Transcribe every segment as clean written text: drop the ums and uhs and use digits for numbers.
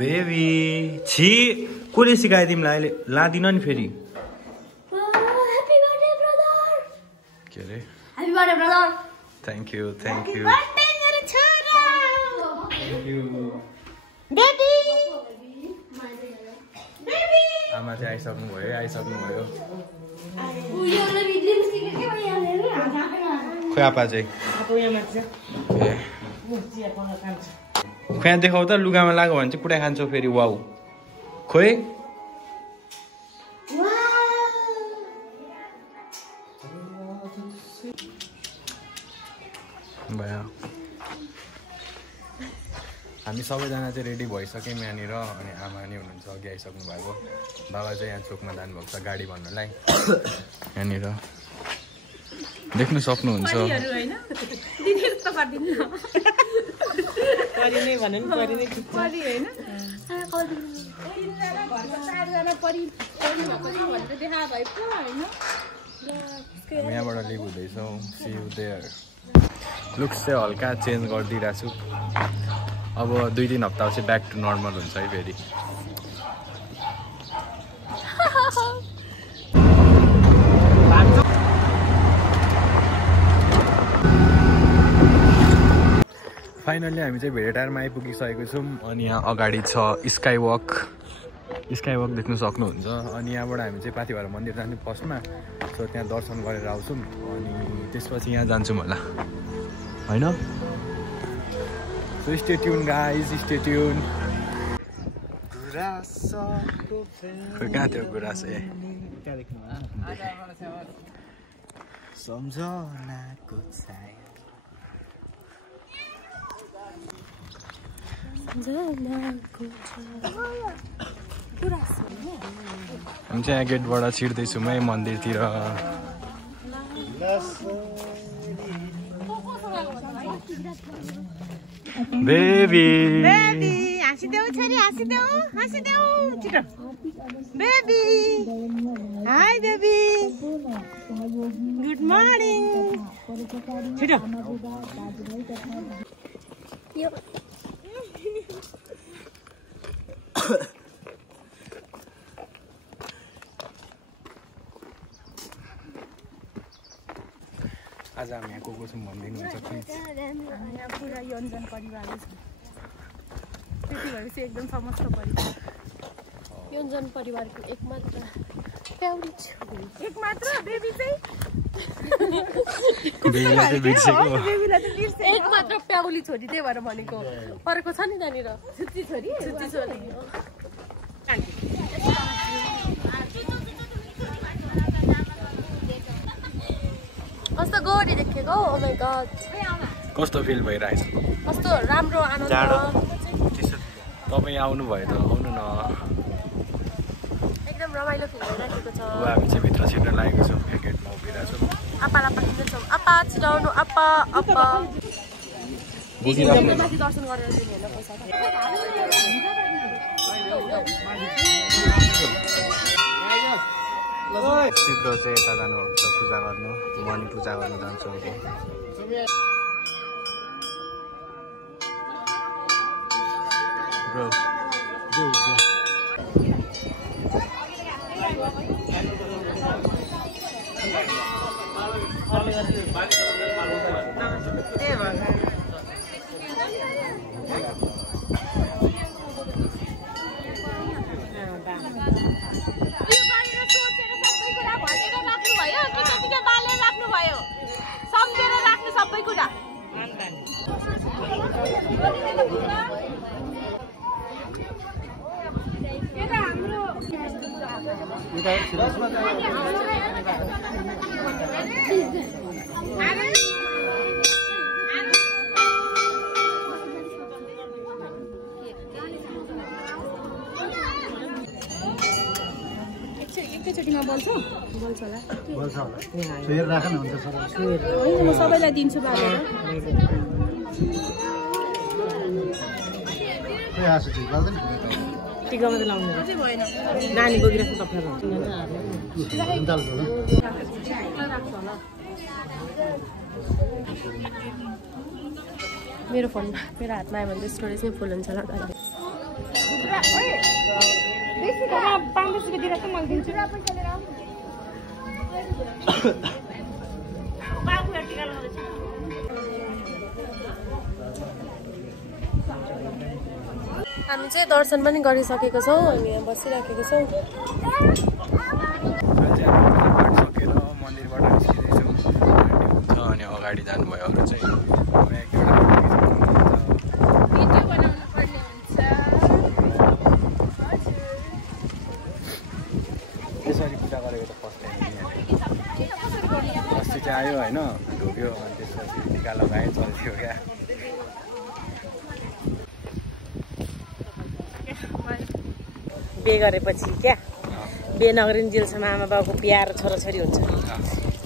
Baby छि कसले सिकायो तिमीलाई अहिले लादिन नि फेरि Happy birthday, brother. के अरे Happy birthday, brother. Thank you thank you Birthday, मेरो छोरा. Baby. Baby. आमा चाहिँ आइसक्नु भयो उयो न लिपस्टिक के भयो यहाँ हेर्नु खोइ आपा चाहिँ खोइ देखाउ त लुगामा लाग्यो भने चाहिँ पुरै खान्छौ फेरि वाउ खोइ भयो हामी सबैजना चाहिँ रेडी भइसक्यौँ यहाँनिर अनि आमा नि हुनुहुन्छ अघि आइसक्नु भएको बाबा चाहिँ यहाँ चोकमा जानुभएको छ गाडी भन्नलाई यहाँनिर देख्नु सक्नुहुन्छ हामी यहाँबाट लिभ हुँदैछौँ सी यु देयर लुक्स चाहिँ हल्का चेन्ज गरिदिइरहेको छु अब 2-3 हप्तापछि ब्याक टु नर्मल हुन्छ है फेरि फाइनल्ली हामी चाहिँ भेडेटारमा आइपुगिसकेको छौँ अनि यहाँ अगाडि छ स्काई वक देख्नु सक्नुहुन्छ अनि यहाँबाट हामी चाहिँ पाथिभरा मन्दिर जान्छौँ फर्स्टमा सो त्यहाँ दर्शन गरेर आउँछौँ अनि त्यसपछि यहाँ जान्छौँ होला होइन so stay tune guys stay tune कहाँ थियो गुराँस ए सम्झनाको छाया हामी चाहिँ यहाँ गेटबाट छिर्दैछौँ है मन्दिरतिर बेबी हाँसिदेऊ छोरी हाँसिदेऊ छिटो baby hi baby good morning छिटो आज हामी यहाँ को छौँ भनिदिनुहुन्छ प्लिज यहाँ पुरा योन्जन परिवार छ त्यति भएपछि एकदम समस्त परिवार योन्जन परिवारको एकमात्र प्याउली छोरी एकमात्र बेबी चाहिँ एकमात्र प्याउली छोरी त्यही भएर भनेको परेको छ नि त्यहाँनिर छुच्ची छोरी कस्तो गोरी देखेको ओ माय गॉड कस्तो फिल भइरहेछ कस्तो राम्रो आनन्द तपाईँ आउनु भयो त आउनु न एकदम रमाइलो फिल भइरहेको छ हामी चाहिँ भित्र छिर्न लागेको छौँ यहाँ गेटमा उभिरहेको छौँ आप्पालाई पठाउँदैछौँ आप्पा छिराउनु आप्पा माथि दर्शन गरेर दिने होइन पैसा सिद्धो चाहिँ यता जानुहुन्छ पूजा गर्नु मर्निङ पूजा गर्नु जान्छु अब ब्रो एकैचोटिमा बोल्छौ बोल्छ होला फेरि राख न हुन्छ सर म सबैलाई दिन्छु बाबा खोइ आसु चाहिँ गर्दैन टिका मात्रै लाउनु भएन नानी बोकिरहेको कपडा मेरो फोन मेरो हातमा आयो भने त स्टोरेज नै फुल हुन्छ होला 500 रुपियाँ दिएर त मैले दिन्छु। हामी चाहिँ दर्शन पनि गरिसकेको छौँ अनि यहाँ बसिराखेको छौँ। सकेर मन्दिरबाट निस्किँदैछौँ अनि अगाडि जानुभयो अरू चाहिँ भिडियो बनाउनु पर्ने हुन्छ। त्यसरी पूजा गरेको त फर्स्ट टाइम अस्ति चाहिँ आयो होइन ढोक्यो अनि त्यसपछि टिका लगायो चल्थ्यो क्या। बे गरेपछि क्या बे नगरिन्जेलसम्म आमा बाबुको प्यार छोराछोरी हुन्छ।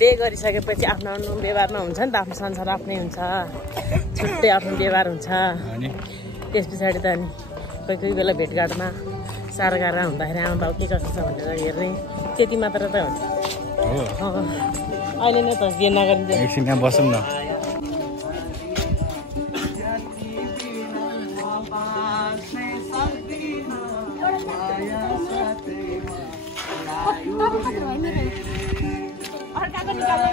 बे गरिसकेपछि आफ्नो आफ्नो व्यवहारमा हुन्छ नि त, आफ्नो संसार आफ्नै हुन्छ, छुट्टै आफ्नो व्यवहार हुन्छ। त्यस पछाडि त अनि कोही कोही बेला भेटघाटमा साह्रो गाह्रो हुँदाखेरि आमा बाबु के कस्तो छ भनेर हेर्ने त्यति मात्र त हो। अहिले नै त बे नगरिन्जेल एकछिन यहाँ बसौँ न। अर्काको निकाल्नु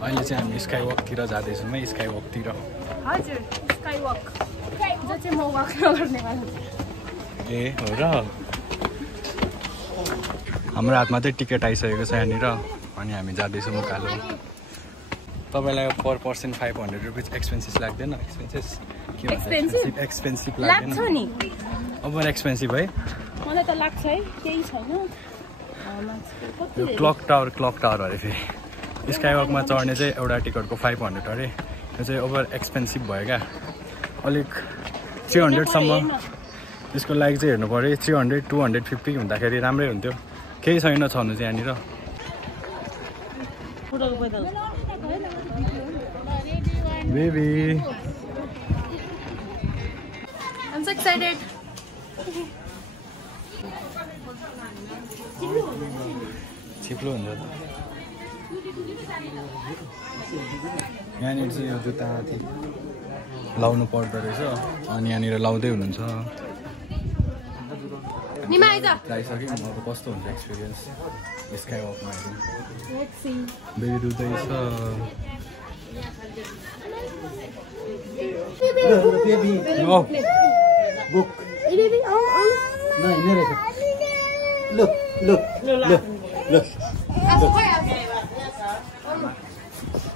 अहिले चाहिँ हामी स्काई वकतिर जाँदैछौँ है। स्काई वकतिर हजुर स्काई वक जो चाहिँ म वक नगर्ने वाला ए हो र। हाम्रो हातमा चाहिँ टिकट आइसकेको छ यहाँनिर अनि हामी जाँदैछौँ उकालो। तपाईँलाई पर पर्सन 500 रुपिज एक्सपेन्सिभ लाग्दैन? एक्सपेन्सिभ लाग्दैन नि? ओभर एक्सपेन्सिभ है? मलाई त लाग्छ है केही छैन। क्लक टावर अरे फेरि स्काई वकमा चढ्ने चाहिँ एउटा टिकटको 500 अरे। यो चाहिँ ओभर एक्सपेन्सिभ भयो क्या। अलिक 300सम्म त्यसको लागि चाहिँ हेर्नु पऱ्यो। 300 250 हुँदाखेरि राम्रै हुन्थ्यो। केही छैन छनु चाहिँ यहाँनिर। Baby I'm so excited. चिप्लो हुन्छ त। यहाँनिर चाहिँ यो जुत्ता लाउनु पर्दो रहेछ अनि यहाँनिर लाउँदै हुनुहुन्छ। लगाइसक्यो अब कस्तो हुन्छ एक्सपिरियन्स स्काई वकमा। बेबी रुँदैछ।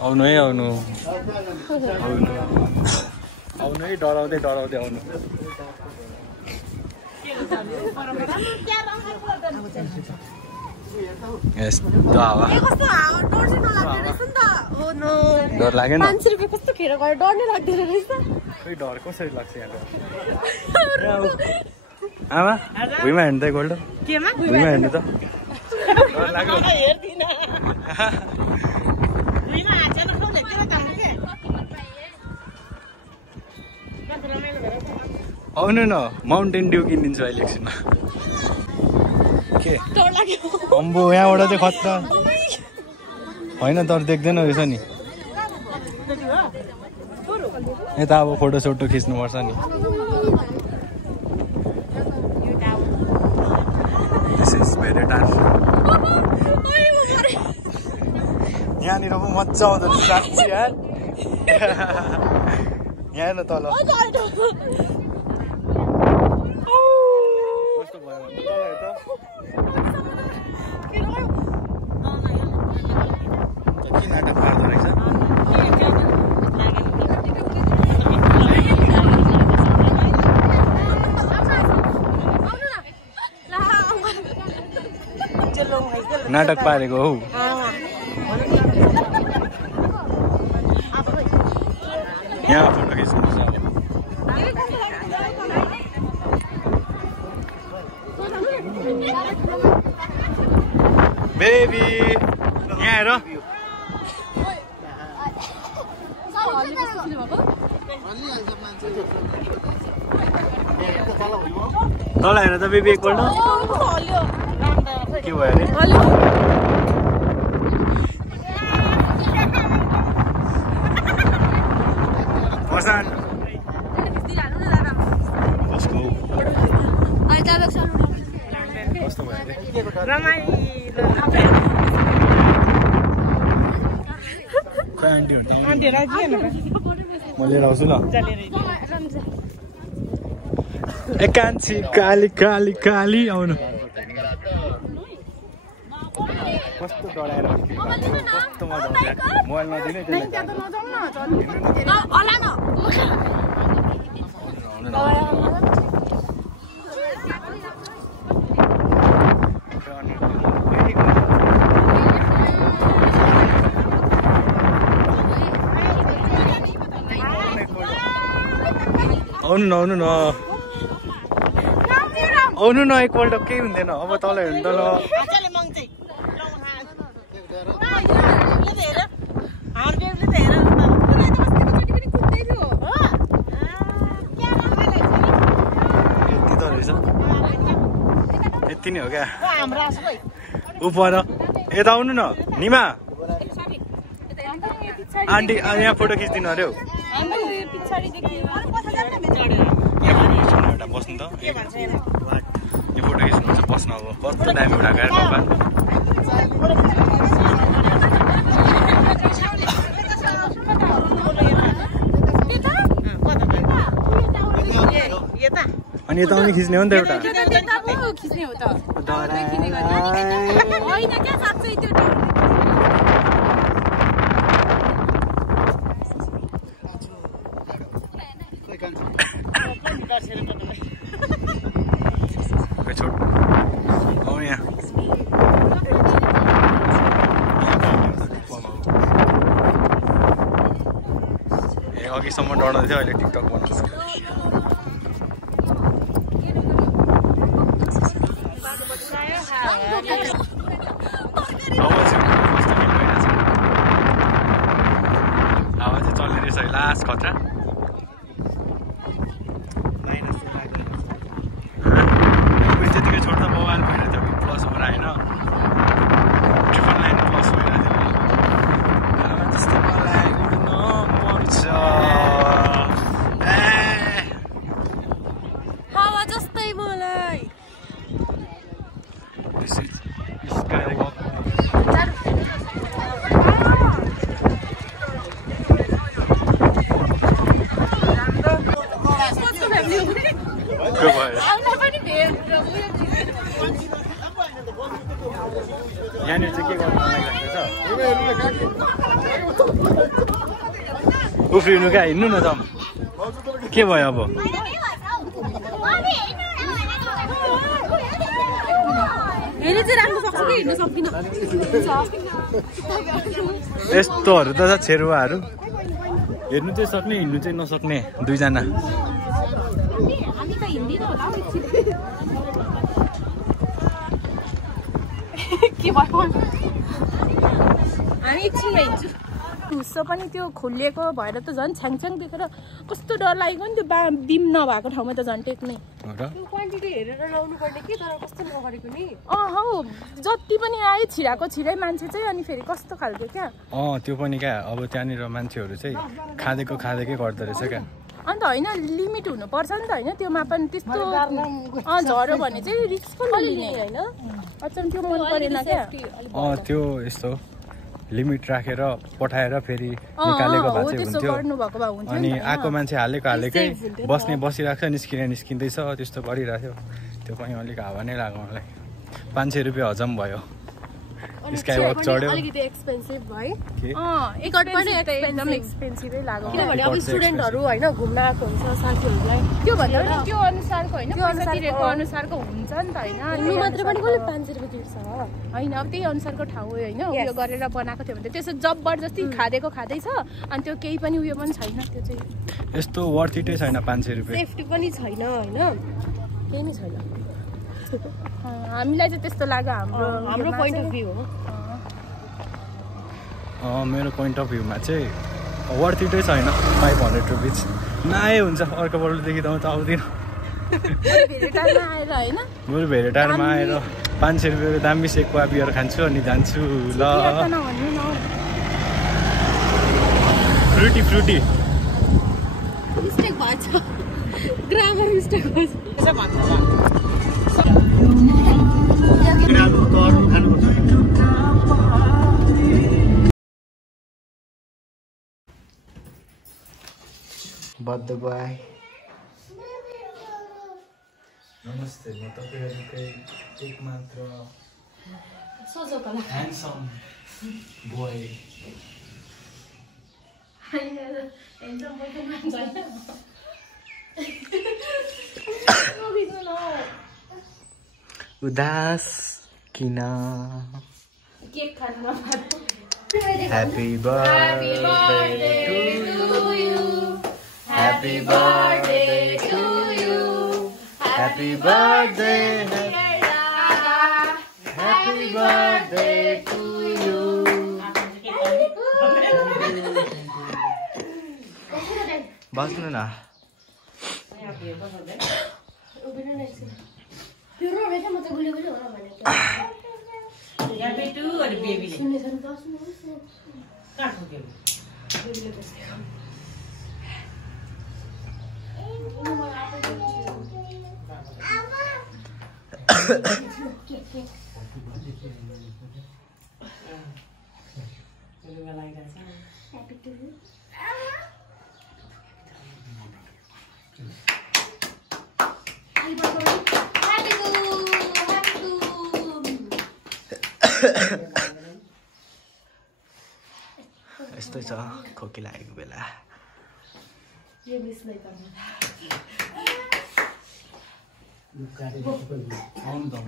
आउनु है आउनु है डराउँदै आउनु। डर लागेन? 500 रुपियाँ कस्तो खेर गयो, डर नै लाग्दैन रहेछ। खै डर कसरी लाग्छ यहाँ? आमा भुइँमा हेर्नु त गोल्ड, भुइँमा हेर्नु त। डर लाग्यो? आउनु न माउन्टेन ड्यू किनिदिन्छु अहिले एकछिनमा। के अम्बो यहाँबाट चाहिँ खतरा होइन तर देख्दैन रहेछ नि। यता अब फोटोसोटो खिच्नुपर्छ नि। This is Veretar. मजा आउँदो रहेछ साँच्ची यार यहाँ न तल कस्तो भयो के नाटक पार्दो रहेछ नाटक पारेको हौ यहाँ फोटो खिच्नु बेबी यहाँ हेर तल हेर त बेबी एकपल्ट के भयो अरे पसान कस्तो भयो अरे म लिएर आउँछु ल एकान्छी काली काली काली आउनु कस्तो डराएर कस्तो मजा आउँछ मोबाइलमा दिने आउनु न आउनु न आउनु न एकपल्ट केही हुँदैन अब तल हेर्नु त ल यति त रहेछ यति नै हो क्या उपर यता आउनु न निमा आन्टी यहाँ फोटो खिचिदिनु अरे हौ एउटा बस्नु त यो फोटो खिच्नु बस्नु अब कस्तो दामी उठाएको यार बाबा अनि यता पनि खिच्ने हो नि त एउटा खिच्ने हो त होइन क्या साँच्चै त्यो अघिसम्म डराउँदै थियो अहिले टिकटक बनाउँछ हावा चाहिँ चल्ने रहेछ लास्ट खतरा त्यतिकै छोड्दा मोबाइल भइरहेको थियो प्लस भएर होइन ट्रिपल लाइन प्लस भइरहेको थियो जस्तो मलाई उड्न पर्छ हावा जस्तै मलाई यहाँनिर चाहिँ के गर्नु लागिरहेको छ उफ्रिनु क्या हिँड्नु न त के भयो अब हेर्नु चाहिँ राम्रो सक्छु कि हिँड्नु सक्दिनँ यस्तोहरू त छ छेरुवाहरू हेर्नु चाहिँ सक्ने हिँड्नु चाहिँ नसक्ने दुईजना हामी त हिँड्दिनँ होला के भयो हामी एकछिनमा हिँड्छु हुस्सो पनि त्यो खोलिएको भएर त झन् छ्याङछ्याङ देखेर कस्तो डर लागेको नि त्यो बिम नभएको ठाउँमा त झन् टेक्ने क्वान्टिटी हेरेर लाउनु पर्ने के तर कस्तो नगरेको नि हौ जति पनि आयो छिराको छिरै मान्छे चाहिँ अनि फेरि कस्तो खालको क्या त्यो पनि क्या अब त्यहाँनिर मान्छेहरू चाहिँ खाँदैकै गर्दो रहेछ क्या अन्त होइन लिमिट हुनुपर्छ नि त होइन त्योमा पनि त्यस्तो झऱ्यो भने चाहिँ रिस्क लिने होइन अचम्म त्यो मन परेन क्या त्यो यस्तो लिमिट राखेर पठाएर फेरि निकालेको भए चाहिँ हुन्थ्यो अनि आएको मान्छे हालेकै बसिरहेको छ निस्किँदैछ त्यस्तो गरिरहेको थियो त्यो पनि अलिक हावा नै लाग्यो मलाई 500 रुपियाँ हजम भयो स्काइवक चढ्यो अलिकति एक्सपेन्सिभ भयो एकदम एक्सपेन्सिभै लाग्यो किनभने अब स्टुडेन्टहरू होइन घुम्न आएको हुन्छ साथीहरूलाई त्यो भन्दा पनि त्यो अनुसारको होइन पैसा तिरेको अनुसारको हुन्छ नि त होइन लु मात्र पनि कसले 500 रुपियाँ तिर्छ होइन अब त्यही अनुसारको ठाउँ हो होइन उयो गरेर बनाएको थियो भने त त्यसो जबरजस्ती खाँदैछ अनि त्यो केही पनि उयो पनि छैन त्यो चाहिँ यस्तो वर्थिटै छैन 500 रुपियाँ सेफ्टी पनि छैन होइन केही नै छैन हामीलाई चाहिँ त्यस्तो लाग्यो हाम्रो पोइन्ट अफ भ्यू हो मेरो पोइन्ट अफ भ्यूमा चाहिँ वर्थिटै छैन 500 रुपिज नआए हुन्छ अर्को पल्टदेखि त म त आउँदिनँ बरु भेरेटारमा आएर 500 रुपियाँको दामी सेक्वा बियर खान्छु अनि जान्छु ल फ्रुटी मिस्टेक भएछ ग्रामर मिस्टेक भएछ बद्ध बाई नमस्ते म तपाईहरुकै एकमात्र ह्यान्डसम बोय उदास किन केक खानु Happy birthday to you. Happy birthday to you. Happy birthday. Happy birthday to you. बस्नु न यस्तै छ खोकी लागेको बेला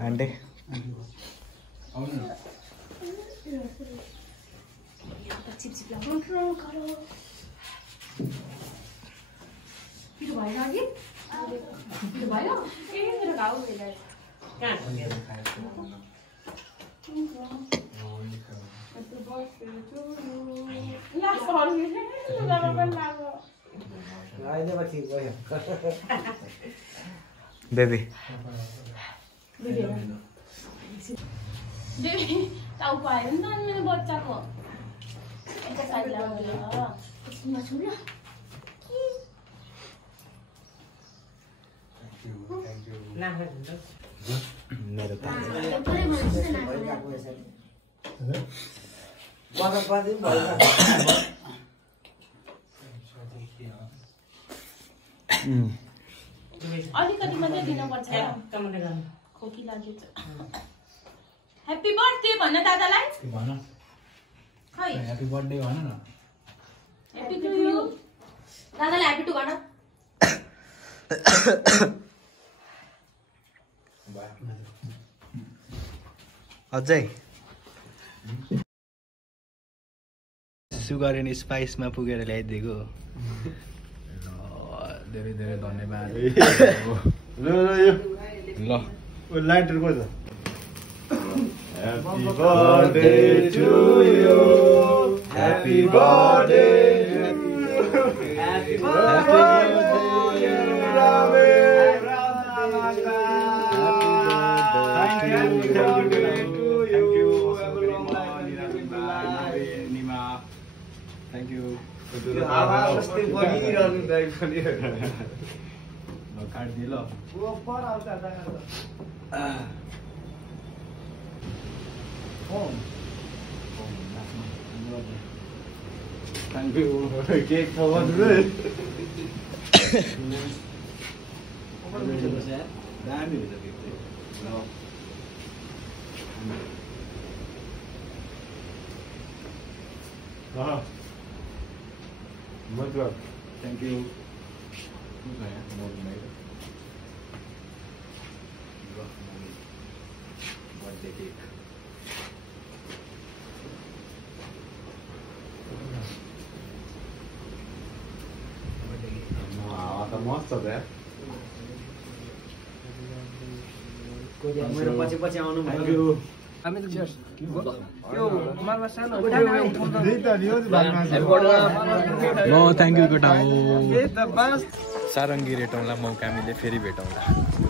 आन्टे बेबी टाउ पायो नि त मेरो बच्चाको मेरो अलिकति मात्रै दिनुपर्छ खोकी लाग्यो ह्याप्पी बर्थडे भन्न दादालाई भन खै ह्यापी बर्थडे भन न ह्याप्पी टु यु दादाले ह्याप्पी टु भन अझै सुगर एन्ड स्पाइसमा पुगेर ल्याइदिएको धेरै धेरै धन्यवाद ल लाइटर को छ Happy birthday to you. Happy birthday to you. Happy birthday Thank you. मतलब थ्याङ्क यू बर्थडे केक त मस्त छ यार मेरो पछि पछि आउनु थ्याङ्क यू ल थ्याङ्क यू केटा हो सारङ्गी रेटौँला मौका मिले फेरि भेटौँला